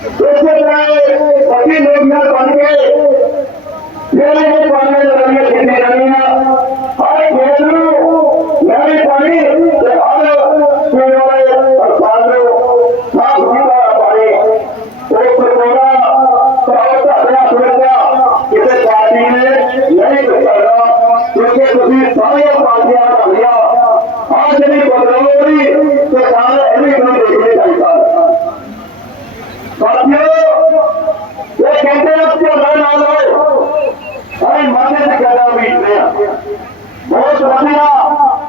ਇਸੇ ਤਰ੍ਹਾਂ ਇਹ ਪੱਕੀ ਲੋਕਾਂ ਬਣ ਕੇ। ਜਿਹੜੇ ਇਹ ਪਾਣੀ ਦੇ ਰੰਗੇ ਕਿੰਨੇ ਰੰਗੀਆਂ ਹਰ ਖੇਤ ਨੂੰ ਨਹਿਰੀ ਪਾਣੀ ਤੇ ਹਰ ਪੀਣ ਵਾਲੇ ਅਰਸਾਨ ਨੂੰ ਸਾਫ਼ ਸੁਥਰਾ ਪਾਣੀ ਉਹ ਪਰਵਾਨਾ ਸਾਫ਼ ਧਾਰਿਆ ਸੁਣਿਆ ਕਿਸੇ ਪਾਰਟੀ ਨੇ ਨਹੀਂ ਕਰਦਾ ਕਿਉਂਕਿ ਤੁਸੀਂ ਸਾਰੀਆਂ ਪਾਰਟੀਆਂ ਧਾਰਿਆ ਆ ਜਿਹੜੀ ਬਦਲੋਰੀ ਸਰਕਾਰ ਇਹ ਵੀ ਨੂੰ ਦੇਖਣੀ ਚਾਹੀਦਾ ਸਾਥੀਓ ਇਹ ਕਹਿੰਦੇ ਨੇ ਕਿ ਨਾਲ ਹੋਏ ਸਾਰੇ ਮਾਝੇ ਤੇ ਕਹਿਣਾ ਉਮੀਦ ਆ। ਬਹੁਤ ਵਧੀਆ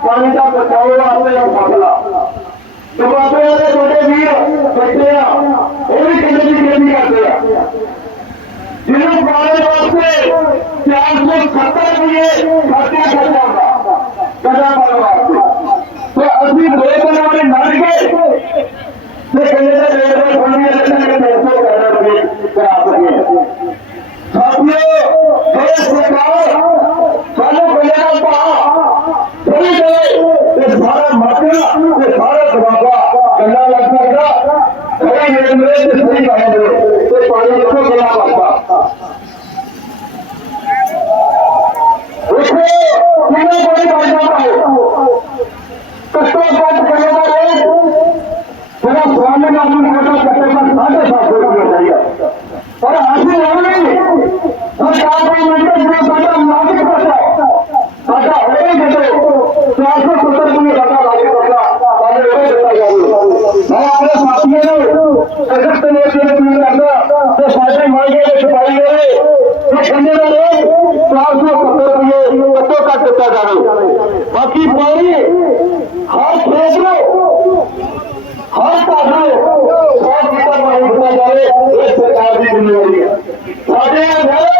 ਪਾਣੀ ਦਾ ਬਚਾਓ ਵਾਸਤੇ ਉਹ ਫਸਲਾ ਦੁਬਾਰੇ ਦੇ ਛੋਟੇ ਵੀਰ ਬੱਚੇ ਆ, ਉਹ ਵੀ ਕਿੰਨੇ ਦੀ ਬੇਨਤੀ ਕਰਦੇ ਆ। ਜਿਹਨੂੰ ਪਾਣੀ ਵਾਸਤੇ 470 ਰੁਪਏ ਖਰਚਾ ਖਰਚਾ ਹੁੰਦਾ। ਕਦਾ ਵਾਸਤੇ। ਤੇ ਅਸੀਂ ਦੋ ਦਿਨਾਂ ਦੇ ਤੇ ਕਹਿੰਦੇ ਨੇ ਰੇਟ ਦੇ ਫੋਨੀ ਦੇ ਸੰਗ ਤੇ ਸੋ ਕਰਨਾ ਵੀ ਖਰਾਬ ਹੋ ਗਿਆ ਸਾਥੀਓ ਇਹ ਸਰਕਾਰ ਸਾਨੂੰ ਬੰਦਿਆਂ ਦਾ ਭਾ ਬੜੀ ਦੇ ਤੇ ਸਾਰਾ ਮਾਤਰਾ ਤੇ ਸਾਰਾ ਦਬਾਵਾ ਗੱਲਾਂ ਲੱਗ ਸਕਦਾ ਕੋਈ ਮੇਰੇ ਮੇਰੇ ਤੇ ਸਹੀ ਕਹਿੰਦੇ ਤੇ ਪਾਣੀ ਇੱਥੋਂ ਗੱਲਾਂ ਲੱਗਦਾ ਉਸੇ ਕਿਹਨੇ ਕੋਈ ਬਾਜਾ ਪਾਓ ਕਸਟੋ ਕੋਟ ਕਰਨਾ ਰਹੇ ਜਿਹੜਾ ਸਵਾਮੀ ਨਾਮ ਨੂੰ ਮੋਟਾ ਚੱਕੇ ਪਰ ਸਾਢੇ ਸੱਤ ਸੌ ਰੁਪਏ ਚਾਹੀਦਾ ਪਰ ਅਸੀਂ ਉਹ ਨਹੀਂ ਸਰਕਾਰ ਦਾ ਮੰਤਰ ਜਿਹੜਾ ਸਾਡਾ ਨਾਗਰਿਕ ਕਰਦਾ ਸਾਡਾ ਹੋਵੇ ਜਦੋਂ 470 ਰੁਪਏ ਸਾਡਾ ਨਾਗਰਿਕ ਕਰਦਾ ਸਾਨੂੰ ਉਹ ਦਿੱਤਾ ਜਾਵੇ ਮੈਂ ਆਪਣੇ ਸਾਥੀਆਂ ਨੂੰ ਸਖਤ ਨੇ ਜਿਹੜੇ ਪੀਣ ਕਰਦਾ ਤੇ ਸਾਡੇ ਮਾਈਏ ਵਿੱਚ ਪਾਈ ਹੋਵੇ ਤੇ ਖੰਡੇ ਦਾ ਰੇਟ 470 ਰੁਪਏ ਘੱਟੋ ਘੱਟ ਦਿੱਤਾ ਜਾਵੇ ਬਾਕੀ ਪਾਣੀ ਹਰ ਖੇਤ ਨੂੰ ਹਰ ਪਾਸੇ ਸਾਫ਼ ਕੀਤਾ ਪਾਣੀ ਦਿੱਤਾ ਜਾਵੇ ਇਹ ਸਰਕਾਰ ਦੀ ਜ਼ਿੰਮੇਵਾਰੀ ਹੈ ਸਾਡੇ ਘਰ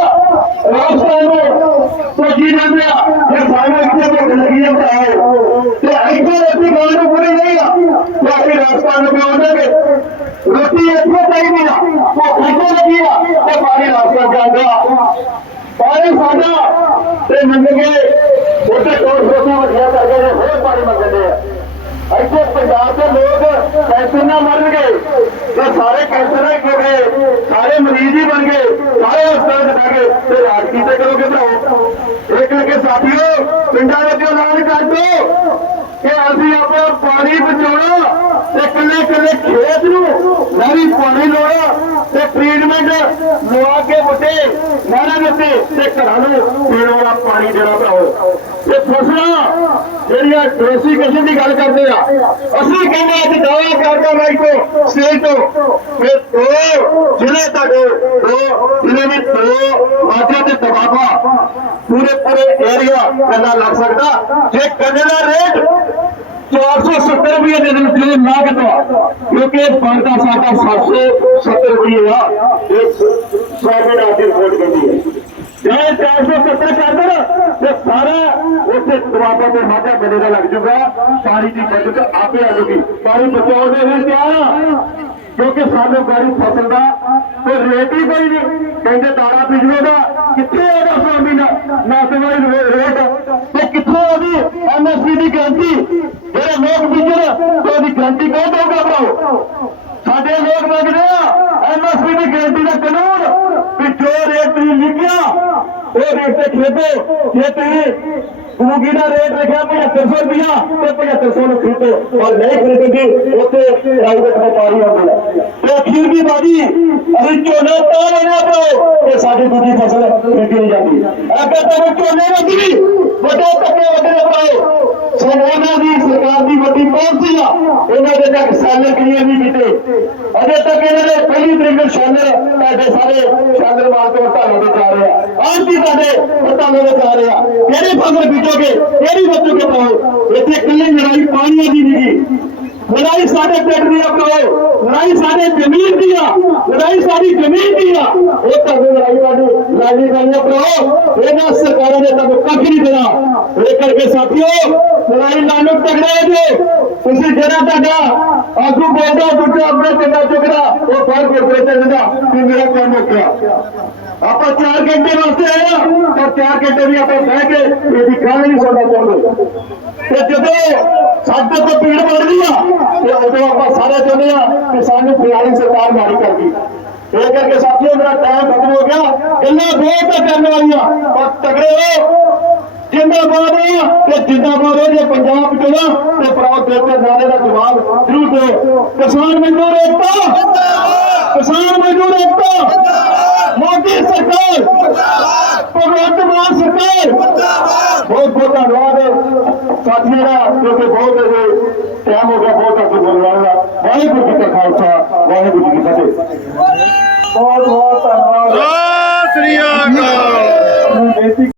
ਰਾਜਸਥਾਨ ਨੂੰ ਸੱਜੀ ਜਾਂਦੇ ਆ ਇਹ ਸਾਰੇ ਇੱਥੇ ਭੁੱਖ ਲੱਗੀ ਹੈ ਭਰਾਓ ਤੇ ਇੱਥੇ ਰੋਟੀ ਖਾਣ ਨੂੰ ਪੂਰੀ ਨਹੀਂ ਆ ਤੇ ਅਸੀਂ ਰਾਜਸਥਾਨ ਨੂੰ ਪਿਆਉਂਦੇ ਰੋਟੀ ਇੱਥੇ ਚਾਹੀਦੀ ਆ ਉਹ ਇੱਥੇ ਲੱਗੀ ਆ ਤੇ ਪਾਣੀ ਰਾਜਸਥਾਨ ਜਾਂਦਾ ਸਾਡਾ ਤੇ ਮੰਗ ਕੇ ਉੱਥੇ ਕੋਲ ਸੋਚਾ ਵਠਿਆ ਕਰਕੇ ਤੇ ਹੋਰ ਪਾਣੀ ਮੰਗਦੇ ਆ। ਇੱਥੇ ਪੰਜਾਬ ਦੇ ਲੋਕ ਕੈਂਸਰ ਨਾਲ ਮਰਨਗੇ ਤੇ ਸਾਰੇ ਕੈਂਸਰ ਨਾਲ ਹੋ ਗਏ। ਸਾਰੇ ਮਰੀਜ਼ ਹੀ ਬਣ ਗਏ। ਸਾਰੇ ਹਸਪਤਾਲ ਚ ਬਹਿ ਗਏ ਤੇ ਰਾਜ ਕੀਤੇ ਕਰੋਗੇ ਭਰਾਓ ਇਹ ਕਰਕੇ ਸਾਥੀਓ, ਪਿੰਡਾਂ ਵਿੱਚ ਐਲਾਨ ਕਰ ਦਿਓ ਕਿ ਅਸੀਂ ਆਪਣਾ ਪਾਣੀ ਬਚਾਉਣਾ। ਕੱਲੇ ਕੱਲੇ ਖੇਤ ਨੂੰ। ਨਹਿਰੀ ਪਾਣੀ ਲਾਉਣਾ, ਤੇ ਟ੍ਰੀਟਮੈਂਟ ਲਵਾ ਕੇ ਬੁੱਢੇ ਨਹਿਰਾਂ ਦੇ ਉੱਤੇ, ਤੇ ਘਰਾਂ ਨੂੰ ਪੀਣ ਵਾਲਾ ਪਾਣੀ ਦੇਣਾ ਭਰਾਓ ਤੇ ਫਸਲਾਂ, ਜਿਹੜੀਆਂ ਦੇਸੀ ਦੀ ਗੱਲ ਕਰਦੇ ਆ, ਅਸੀਂ ਕਹਿੰਦੇ ਅੱਜ ਦਾਵਾ ਕਰਦਾ ਮੈਂ ਤੋਂ ਸਟੇਜ ਤੋਂ। ਕਿ ਦੋ ਜ਼ਿਲ੍ਹੇ ਤੱਕ, ਦੋ ਜ਼ਿਲ੍ਹੇ ਵਿੱਚ ਦੋ ਮਾਝੇ ਤੇ ਦਬਾਬਾ ਪੂਰੇ ਪੂਰੇ ਏਰੀਆ ਕੰਨਾ ਲੱਗ ਸਕਦਾ, ਜੇ ਕੰਨੇ ਦਾ ਰੇਟ 470 ਰੁਪਏ ਦੇ ਦਿਨ ਕਿਲੋ ਨਾ ਕਿਤਵਾ ਕਿਉਂਕਿ ਬਣਦਾ ਸਾਡਾ 770 ਰੁਪਏ ਆ, ਇਹ ਸਾਡੇ ਨਾਲ ਦੀ ਰਿਪੋਰਟ ਕਹਿੰਦੀ ਹੈ। ਜੇ 470 ਕਰ ਦੇਣ, ਤੇ ਸਾਰਾ ਉੱਥੇ ਦਵਾਬਾ ਤੇ ਮਾਝਾ ਬਣੇ ਲੱਗ ਜੂਗਾ। ਪਾਣੀ ਦੀ ਬਚਤ ਆਪੇ ਆ ਜੂਗੀ। ਪਾਣੀ ਬਚਾਉਣ ਦੇ ਲਈ ਤਿਆਰ ਆ। ਕਿਉਂਕਿ ਸਾਨੂੰ ਗਾੜੀ ਫਸਲ ਦਾ ਕੋਈ ਰੇਟ ਹੀ ਕੋਈ ਨਹੀਂ। ਕਹਿੰਦੇ ਦਾਣਾ ਬਿਜਲੀ ਦਾ, ਕਿੱਥੇ ਉਹਦਾ ਸਵਾਮੀ ਨਾ ਨਾਸਵਾਈ ਰੇਟ। ਤੇ ਕਿੱਥੋਂ ਉਹਦੀ? ਐਮਐਸਪੀ ਦੀ ਗਰੰਟੀ। ਜਿਹੜੇ ਲੋਕ ਬੀਜਣ ਤੇ ਉਹਦੀ ਗਰੰਟੀ ਕੌਣ ਦਊਗਾ ਭਰਾਓ ਸਾਡੇ ਲੋਕ ਮੰਗਦੇ ਆ ਐਮਐਸਪੀ ਦੀ ਗਰੰਟੀ ਦਾ ਕਾਨੂੰਨ ਵੀ ਜੋ ਰੇਟ ਤੁਸੀਂ ਲਿਖਿਆ, ਉਹ ਰੇਟ ਤੇ ਖੇਡੋ ਜੇ ਤੁਸੀਂ ਮੂੰਗੀ ਦਾ ਰੇਟ ਲਿਖਿਆ 7500 ਰੁਪਇਆ ਤੇ 7500 ਨੂੰ ਖਰੀਦੋ। ਔਰ ਨਹੀਂ ਖਰੀਦੋਗੇ ਉੱਥੇ ਪ੍ਰਾਈਵੇਟ ਵਪਾਰੀ ਆਉਂਦੇ ਤੇ ਅਖੀਰ ਦੀ ਬਾਜੀ, ਅਸੀਂ ਝੋਨਾ ਤਾਂ ਲੈਣਾ ਪਓ ਤੇ ਸਾਡੀ ਦੂਜੀ ਫਸਲ ਖਰੀਦੀ ਨਹੀਂ ਜਾਂਦੀ। ਅੱਗੇ ਤਾਂ ਝੋਨੇ ਵੱਧੀ ਵੱਡੇ ਧੱਕੇ ਵੱਡੇ ਪਾਓ ਸੋ ਉਹਨਾਂ ਦੀ ਸਰਕਾਰ ਦੀ ਵੱਡੀ ਪਾਲਿਸੀ ਆ ਇਹਨਾਂ ਤੱਕ ਸੈਲਰ ਕਲੀਅਰ ਨਹੀਂ ਕੀਤੇ ਅਜੇ ਤੱਕ ਇਹਨਾਂ ਦੇ ਪਹਿਲੀ ਤਰੀਕ ਨੂੰ ਸ਼ੈਲਰ ਤੁਹਾਡੇ ਸਾਰੇ ਸ਼ੈਲਰ ਮਾਰ ਕੇ ਹਟਾਉਣ ਦੇ ਜਾ ਰਿਹਾ ਆ। ਅੱਜ ਵੀ ਤੁਹਾਡੇ ਹਟਾਉਣ ਦੇ ਜਾ ਰਿਹਾ ਆ। ਕਿਹੜੀ ਫਸਲ ਬੀਜੋਗੇ ਕਿਹੜੀ ਬਚੋਗੇ ਪਾਓ ਇੱਥੇ ਇਕੱਲੀ ਲੜਾਈ ਪਾਣੀਆਂ ਦੀ ਨਹੀਂ ਲੜਾਈ ਸਾਡੇ ਪਿੰਡ ਦੀ ਆ ਭਰਾਓ ਲੜਾਈ ਸਾਡੇ ਜ਼ਮੀਨ ਦੀ ਆ। ਲੜਾਈ ਸਾਡੀ ਜ਼ਮੀਨ ਦੀ ਆ। ਉਹ ਤੁਹਾਨੂੰ ਲੜਾਈ ਵਾਲੀ ਲੜਾਈ ਕਰਨੀ ਆ ਭਰਾਓ ਇਹਨਾਂ ਸਰਕਾਰਾਂ ਨੇ ਤੁਹਾਨੂੰ ਕੱਖ ਨਹੀਂ ਦੇਣਾ। ਇਹ ਕਰਕੇ ਸਾਥੀਓ, ਲੜਾਈ ਨਾਲੋਂ ਤਗੜੇ ਜੇ ਤੁਸੀਂ ਜਿਹੜਾ ਤੁਹਾਡਾ ਆਗੂ ਬੋਲਦਾ, ਦੂਜਾ ਆਪਣੇ ਚੰਗਾ ਚੁੱਕਦਾ, ਉਹ ਬਾਹਰ ਗੁਰਦੁਆਰੇ ਤੇ ਕਿ ਮੇਰਾ ਕੰਮ ਹੋ ਆਪਾਂ 4 ਘੰਟੇ ਵਾਸਤੇ ਆਏ ਆ ਪਰ 4 ਘੰਟੇ ਵੀ ਆਪਾਂ ਬਹਿ ਕੇ ਇਹਦੀ ਗੱਲ ਨਹੀਂ ਸੁਣਨਾ ਚਾਹੁੰਦੇ ਤੇ ਜਦੋਂ ਸਾਡੇ ਤੋਂ ਭੀੜ ਵੱਧਦੀ ਆ। ਤੇ ਉਦੋਂ ਆਪਾਂ ਸਾਰੇ ਚਾਹੁੰਦੇ ਆ ਕਿ ਸਾਨੂੰ ਫਿਆਲੀ ਸਰਕਾਰ ਮਾਰੀ ਕਰਦੀ ਇਹ ਕਰਕੇ ਸਾਥੀਓ, ਮੇਰਾ ਟਾਈਮ ਖਤਮ ਹੋ ਗਿਆ। ਗੱਲਾਂ ਬਹੁਤ ਕਰਨ ਵਾਲੀਆਂ, ਪਰ ਤਗੜੇ ਹੋ ਜਿੰਦਾਬਾਦ ਆ ਤੇ ਜਿੰਦਾਬਾਦ ਹੋ ਜੇ ਪੰਜਾਬ ਚ ਨਾ, ਤੇ ਪ੍ਰਾਉਡ ਦੇ ਕੇ ਨਾਰੇ ਦਾ ਜਵਾਬ ਜ਼ਰੂਰ ਦਿਓ। ਕਿਸਾਨ ਮਜ਼ਦੂਰ ਏਕਤਾ ਕਿਸਾਨ ਮਜ਼ਦੂਰ ਏਕਤਾ ਮੋਦੀ ਸਰਕਾਰ ਭਗਵੰਤ ਮਾਨ ਸਰਕਾਰ। ਬਹੁਤ ਬਹੁਤ ਧੰਨਵਾਦ। ਸਾਥੀਆਂ ਦਾ ਕਿਉਂਕਿ ਬਹੁਤ ਟਾਈਮ ਹੋ ਗਿਆ ਬਹੁਤ ਅੱਗੇ ਬੋਲਣ ਦਾ। ਵਾਹਿਗੁਰੂ ਜੀ ਕਾ ਖਾਲਸਾ ਵਾਹਿਗੁਰੂ ਜੀ ਕੀ ਫਤਿਹ। ਬਹੁਤ ਬਹੁਤ ਧੰਨਵਾਦ। ਸ੍ਰੀ ਅਕਾਲ।